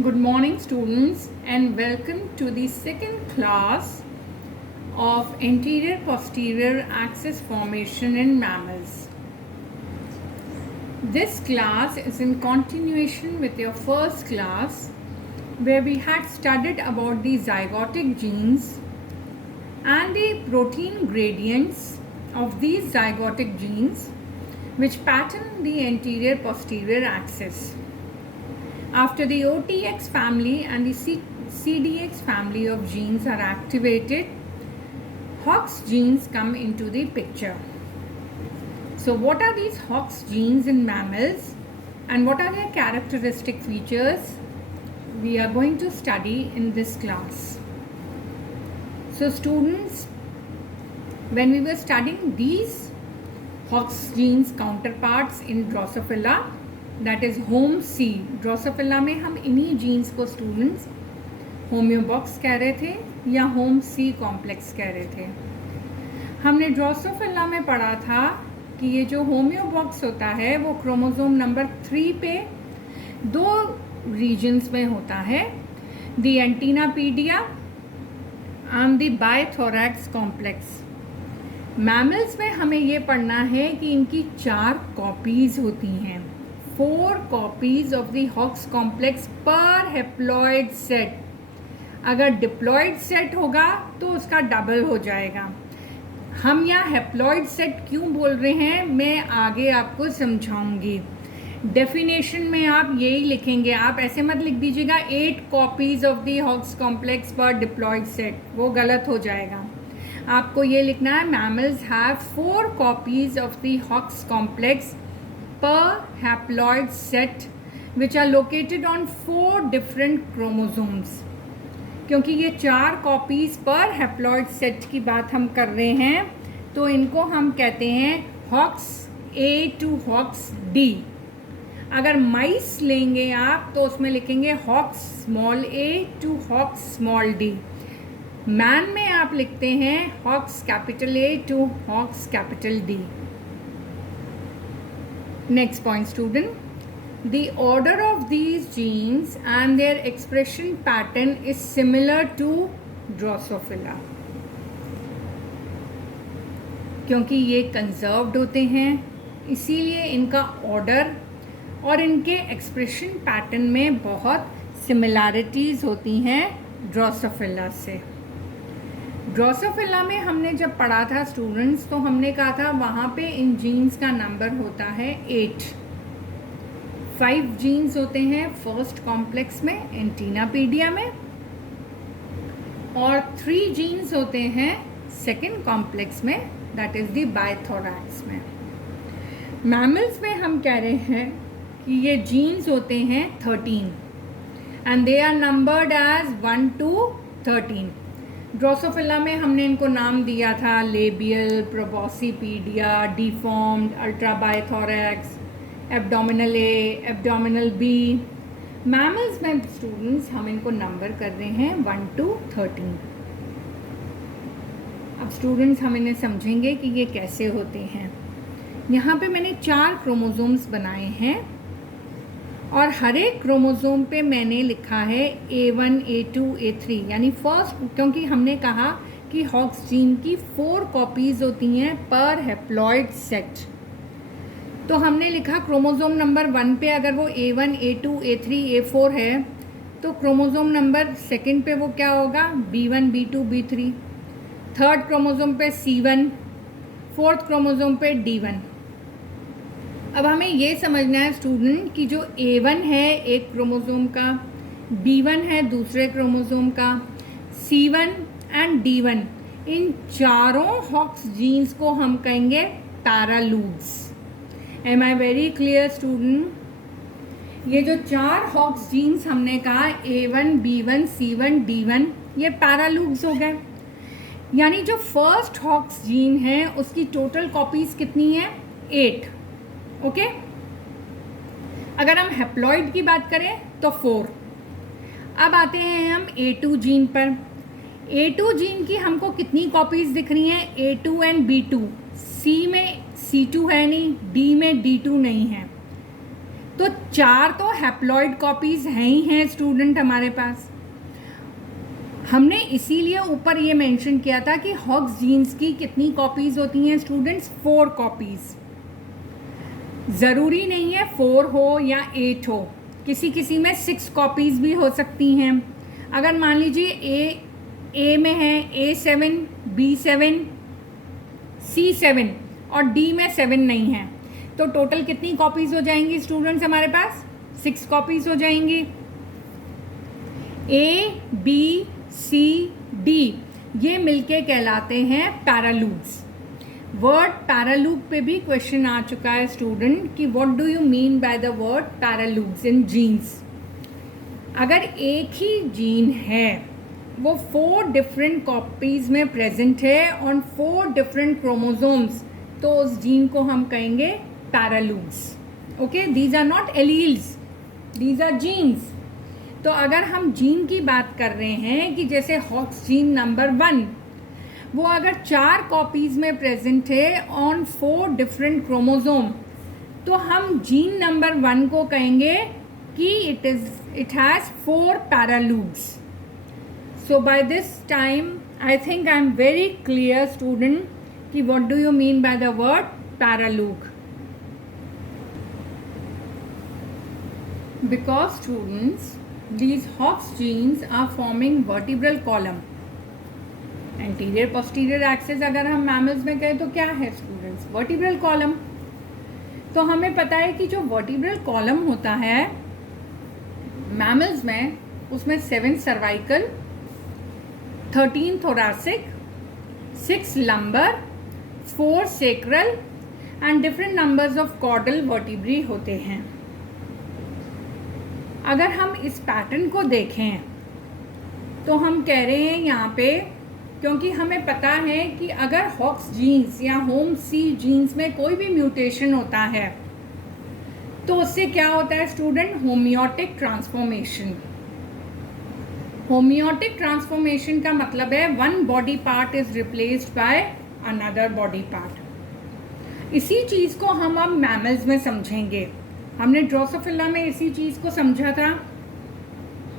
Good morning, students, and welcome to the second class of anterior posterior axis formation in mammals. This class is in continuation with your first class, where we had studied about the zygotic genes and the protein gradients of these zygotic genes which pattern the anterior posterior axis. After the OTX family and the CDX family of genes are activated, Hox genes come into the picture. So what are these Hox genes in mammals and what are their characteristic features? We are going to study in this class. So students, when we were studying these Hox genes counterparts in Drosophila, that is HOM C, Drosophila में हम इन्हीं jeans को students होम्योबॉक्स कह रहे थे या home C complex कह रहे थे. हमने ड्रोसोफिला में पढ़ा था कि ये जो होम्योबॉक्स होता है वो क्रोमोसोम नंबर 3 पे दो रीजन्स में होता है, the antennapedia and the bithorax complex. Mammals में हमें ये पढ़ना है कि इनकी 4 कॉपीज़ होती हैं, 4 copies of the Hox complex per haploid set. अगर डिप्लॉयड सेट होगा तो उसका डबल हो जाएगा. हम यहाँ हैप्लॉयड सेट क्यों बोल रहे हैं मैं आगे आपको समझाऊंगी. डेफिनेशन में आप यही लिखेंगे, आप ऐसे मत लिख दीजिएगा 8 copies of the Hox complex per diploid set, वो गलत हो जाएगा. आपको ये लिखना है mammals have 4 copies of the Hox complex per haploid set which are located on 4 different chromosomes. क्योंकि ये 4 कॉपीज पर हैप्लॉइड सेट की बात हम कर रहे हैं तो इनको हम कहते हैं Hox A to Hox D. अगर माइस लेंगे आप तो उसमें लिखेंगे Hox small a to Hox small d. Man में आप लिखते हैं Hox capital A to Hox capital D. Next point, student. The order of these genes and their expression pattern is similar to Drosophila. क्योंकि ये conserved होते हैं इसीलिए इनका ऑर्डर और इनके एक्सप्रेशन पैटर्न में बहुत सिमिलैरिटीज़ होती हैं ड्रोसोफिला से. ड्रोसोफिला में हमने जब पढ़ा था स्टूडेंट्स तो हमने कहा था वहाँ पे इन जीन्स का नंबर होता है 8. 5 जीन्स होते हैं फर्स्ट कॉम्प्लेक्स में एंटीनापीडिया में और 3 जीन्स होते हैं सेकंड कॉम्प्लेक्स में, दैट इज़ द बायथोरैक्स में. मैमल्स में हम कह रहे हैं कि ये जीन्स होते हैं 13 and they are numbered as 1 to 13. Drosophila में हमने इनको नाम दिया था labial, proboscipedia, deformed, ultrabithorax, abdominal A, abdominal B. Mammals में स्टूडेंट्स हम इनको नंबर कर रहे हैं 1 to 13. अब स्टूडेंट्स हम इन्हें समझेंगे कि ये कैसे होते हैं. यहाँ पे मैंने 4 क्रोमोसोम्स बनाए हैं और हर एक क्रोमोसोम पे मैंने लिखा है A1, A2, A3 यानी फर्स्ट, क्योंकि हमने कहा कि हॉक्स जीन की 4 कॉपीज़ होती हैं पर हैप्लॉइड सेट. तो हमने लिखा क्रोमोसोम नंबर 1 पे अगर वो A1, A2, A3, A4 है तो क्रोमोसोम नंबर 2 पे वो क्या होगा B1, B2, B3. Third chromosome पे C1, फोर्थ क्रोमोसोम पे D1. अब हमें ये समझना है स्टूडेंट कि जो A1 है एक क्रोमोसोम का, B1 है दूसरे क्रोमोसोम का, C1 एंड D1, इन चारों हॉक्स जीन्स को हम कहेंगे paralogs. Am I very clear student? ये जो 4 हॉक्स जीन्स हमने कहा A1, B1, C1, D1, ये पैरालूड्स हो गए. यानी जो फर्स्ट हॉक्स जीन है उसकी टोटल कॉपीज़ कितनी है 8. ओके अगर हम हैप्लॉइड की बात करें तो 4. अब आते हैं हम A2 जीन पर. A2 जीन की हमको कितनी कॉपीज़ दिख रही हैं A2 एंड B2. C में C2 है नहीं, D में D2 नहीं है. तो 4 तो हैप्लॉइड कॉपीज हैं ही हैं स्टूडेंट हमारे पास। हमने इसीलिए ऊपर ये मेंशन किया था कि हॉक्स जीन्स की कितनी कॉपीज होती हैं स्टूडेंट्स, 4 कॉपीज। ज़रूरी नहीं है 4 हो या 8 हो, किसी किसी में 6 कॉपीज भी हो सकती हैं। अगर मान लीजिए ए में है A7, B7, C7 और D में 7 नहीं है, तो टोटल कितनी कॉपीज हो जाएंगी स्टूडेंट्स हमारे पास? 6 कॉपीज हो जाएंगी। A, B, C, D ये मिलके कहलाते हैं पैरालूग्स। वर्ड पैरालूग पे भी क्वेश्चन आ चुका है स्टूडेंट कि what do you mean by the word paralogs in genes. अगर एक ही जीन है, वो 4 डिफरेंट कॉपीज में प्रेजेंट है ऑन 4 डिफरेंट क्रोमोसोम्स, तो उस जीन को हम कहेंगे paralogs. Okay, these are not alleles, these are genes. तो अगर हम जीन की बात कर रहे हैं कि जैसे हॉक्स जीन नंबर 1, वो अगर 4 कॉपीज में प्रेजेंट है ऑन 4 डिफरेंट क्रोमोसोम, तो हम जीन नंबर 1 को कहेंगे कि it has 4 पैरालूग्स। So by this time, I think I am very clear student कि what do you mean by the word paralog? Because students, these Hox genes are forming vertebral column. Anterior posterior axis अगर हम mammals में कहें तो क्या है students? Vertebral column. तो हमें पता है कि जो vertebral column होता है mammals में, उसमें 7 cervical, 13 thoracic, 6 lumbar, 4 sacral and different numbers of caudal vertebrae होते हैं। अगर हम इस पैटर्न को देखें तो हम कह रहे हैं यहाँ पे, क्योंकि हमें पता है कि अगर हॉक्स जीन्स या होम सी जीन्स में कोई भी म्यूटेशन होता है तो उससे क्या होता है स्टूडेंट? होमियोटिक ट्रांसफॉर्मेशन। होमियोटिक ट्रांसफॉर्मेशन का मतलब है one body part is replaced by another body part. इसी चीज़ को हम अब मैमल्स में समझेंगे। हमने ड्रोसोफिला में इसी चीज़ को समझा था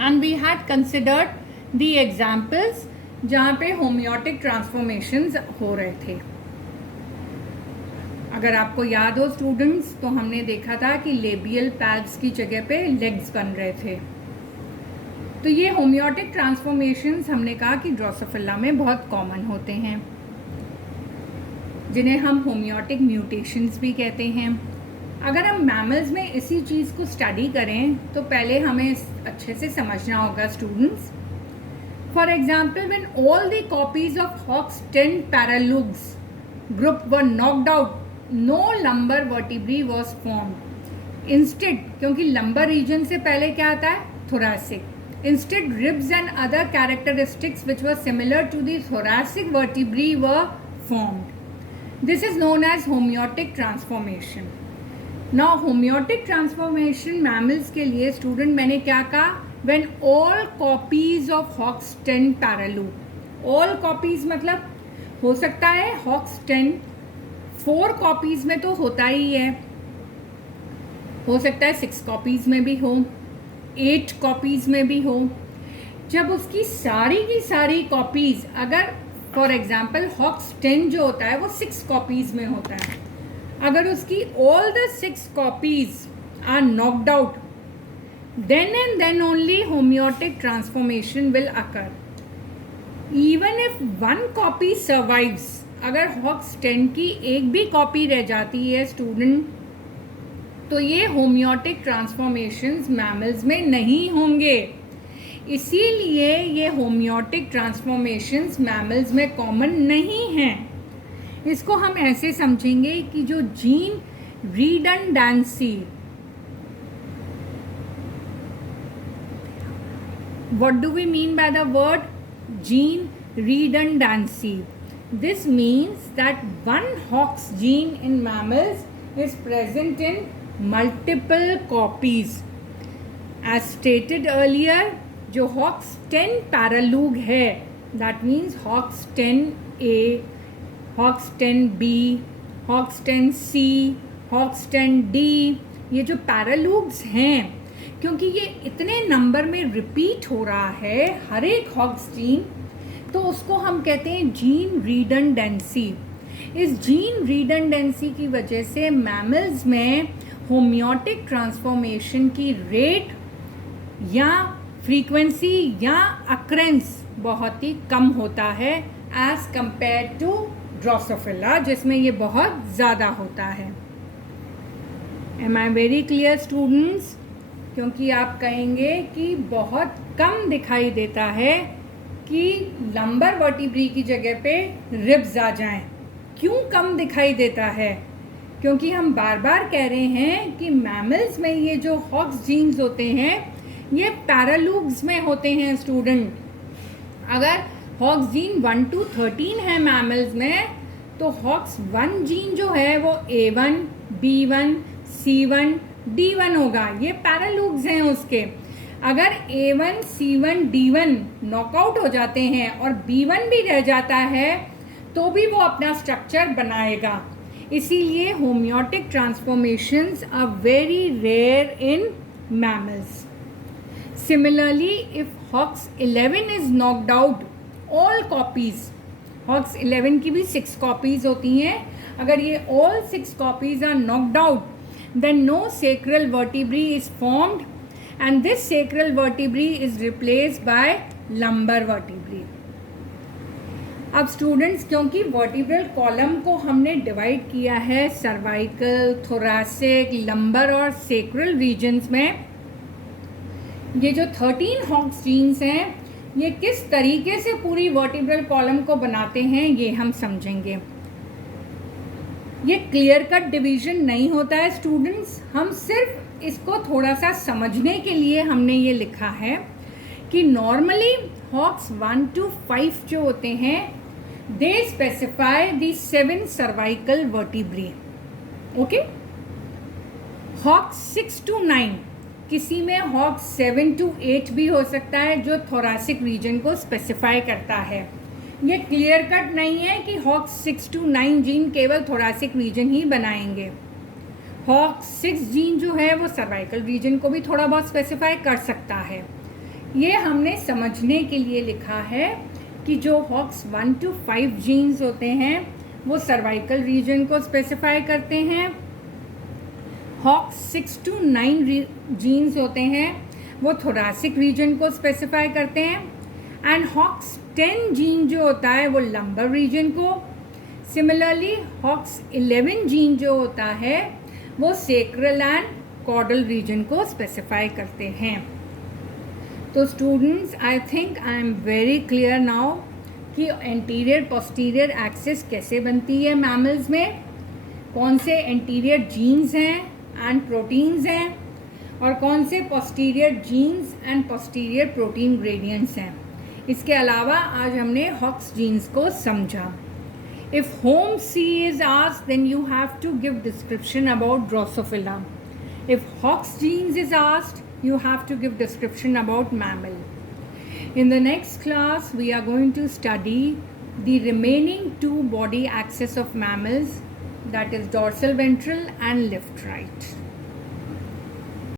and we had considered the examples जहाँ पे होमियोटिक ट्रांसफॉर्मेशंस हो रहे थे। अगर आपको याद हो स्टूडेंट्स, तो हमने देखा था कि लेबियल पैड्स की जगह पे लेग्स बन रहे थे। तो ये होमियोटिक ट्रांसफॉर्मेशंस हमने कहा कि ड्रोसोफिला में बहुत कॉमन होते हैं, जिन्हें हम होमियोटिक म्यूटेशंस भी कहते हैं। अगर हम मैमल्स में इसी चीज़ को स्टडी करें तो पहले हमें अच्छे से समझना होगा students. For example, when all the copies of Hox 10 paralogs group were knocked out, no lumbar vertebrae was formed. Instead, क्योंकि लंबर रीजन से पहले क्या आता है? Thoracic. Instead, ribs and other characteristics which were similar to the thoracic vertebrae were formed. This is known as homeotic transformation. Now, homeotic transformation mammals के लिए student मैंने क्या कहा? When all copies of Hox 10 parallel. All copies मतलब हो सकता है Hox 10 4 copies में तो होता ही है, हो सकता है 6 copies में भी हो, 8 कॉपीज़ में भी हो। जब उसकी सारी की सारी कॉपीज़, अगर फॉर एग्जाम्पल हॉक्स 10 जो होता है वो 6 कॉपीज़ में होता है, अगर उसकी all the 6 copies are knocked out, then and then only homeotic transformation will occur. Even if 1 copy survives, अगर हॉक्स 10 की एक भी कॉपी रह जाती है स्टूडेंट, तो ये होमियोटिक ट्रांसफॉर्मेशंस मैमल्स में नहीं होंगे। इसीलिए ये होमियोटिक ट्रांसफॉर्मेशंस मैमल्स में कॉमन नहीं हैं। इसको हम ऐसे समझेंगे कि जो gene redundancy, what do we mean by the word gene redundancy? This means that one Hox gene in mammals is present in multiple copies. As stated earlier, जो Hox 10 पैरालूग है, that means Hox 10A, Hox 10B, Hox 10C, Hox 10D, ये जो पैरालूब्स हैं, क्योंकि ये इतने number में repeat हो रहा है हर एक हॉक्स जीन, तो उसको हम कहते हैं जीन रिडंडेंसी। इस जीन रिडंडेंसी की वजह से मैमल्स में होमियोटिक ट्रांसफॉर्मेशन की रेट या फ्रीक्वेंसी या अक्रेंस बहुत ही कम होता है एज कंपेयर टू ड्रोसोफिला, जिसमें ये बहुत ज़्यादा होता है। Am I very clear students? क्योंकि आप कहेंगे कि बहुत कम दिखाई देता है कि लंबर वर्टिब्री की जगह पे रिब्स आ जाएं। क्यों कम दिखाई देता है? क्योंकि हम बार बार कह रहे हैं कि मैमल्स में ये जो हॉक्स जीन्स होते हैं ये पैरालूब्स में होते हैं स्टूडेंट। अगर हॉक्स जीन 1 to 13 है मैमल्स में, तो हॉक्स 1 जीन जो है वो A1, B1, C1, D1 होगा। ये पैरालूब्स हैं उसके। अगर A1, C1, D1 नॉकआउट हो जाते हैं और B1 भी रह जाता है तो भी वो अपना स्ट्रक्चर बनाएगा। इसीलिए homeotic transformations are very rare in mammals. Similarly, if HOX 11 is knocked out, all copies, HOX 11 की भी 6 copies होती हैं, अगर ये all 6 copies are knocked out, then no sacral vertebrae is formed and this sacral vertebrae is replaced by lumbar vertebrae. अब students, क्योंकि vertebral column को हमने डिवाइड किया है सर्वाइकल, थोरैसिक, लंबर और सेक्रल रीजन्स में, ये जो 13 हॉक्स जीन्स हैं ये किस तरीके से पूरी वर्टिब्रल कॉलम को बनाते हैं ये हम समझेंगे। ये क्लियर कट डिवीजन नहीं होता है स्टूडेंट्स, हम सिर्फ इसको थोड़ा सा समझने के लिए हमने ये लिखा है कि नॉर्मली हॉक्स 1 to 5 जो होते हैं they specify the 7 cervical vertebrae. Okay, Hox 6 to 9, किसी में हॉक्स 7 to 8 भी हो सकता है जो थोरैसिक रीजन को स्पेसिफाई करता है। ये क्लियर कट नहीं है कि हॉक्स 6 to 9 जीन केवल थोरैसिक रीजन ही बनाएंगे। हॉक्स 6 जीन जो है वो सर्वाइकल रीजन को भी थोड़ा बहुत स्पेसिफाई कर सकता है। ये हमने समझने के लिए लिखा है कि जो हॉक्स 1 to 5 जीन्स होते हैं वो सर्वाइकल रीजन को स्पेसिफाई करते हैं। हॉक्स 6 to 9 जीन्स होते हैं वो थोरैसिक रीजन को स्पेसिफाई करते हैं। एंड हॉक्स 10 जीन जो होता है वो लंबर रीजन को। सिमिलरली हॉक्स 11 जीन जो होता है वो सेक्रल एंड कॉर्डल रीजन को स्पेसिफाई करते हैं। तो students, I think I am very clear now कि एंटीरियर पोस्टीरियर एक्सिस कैसे बनती है मैमल्स में, कौन से एंटीरियर जीन्स हैं एंड प्रोटीन्स हैं और कौन से posterior genes and posterior protein gradients हैं। इसके अलावा आज हमने हॉक्स जीन्स को समझा। If HOM C is asked then you have to give description about Drosophila. If Hox genes is asked you have to give description about mammal. In the next class we are going to study the remaining 2 body axis of mammals, that is dorsal ventral and left right.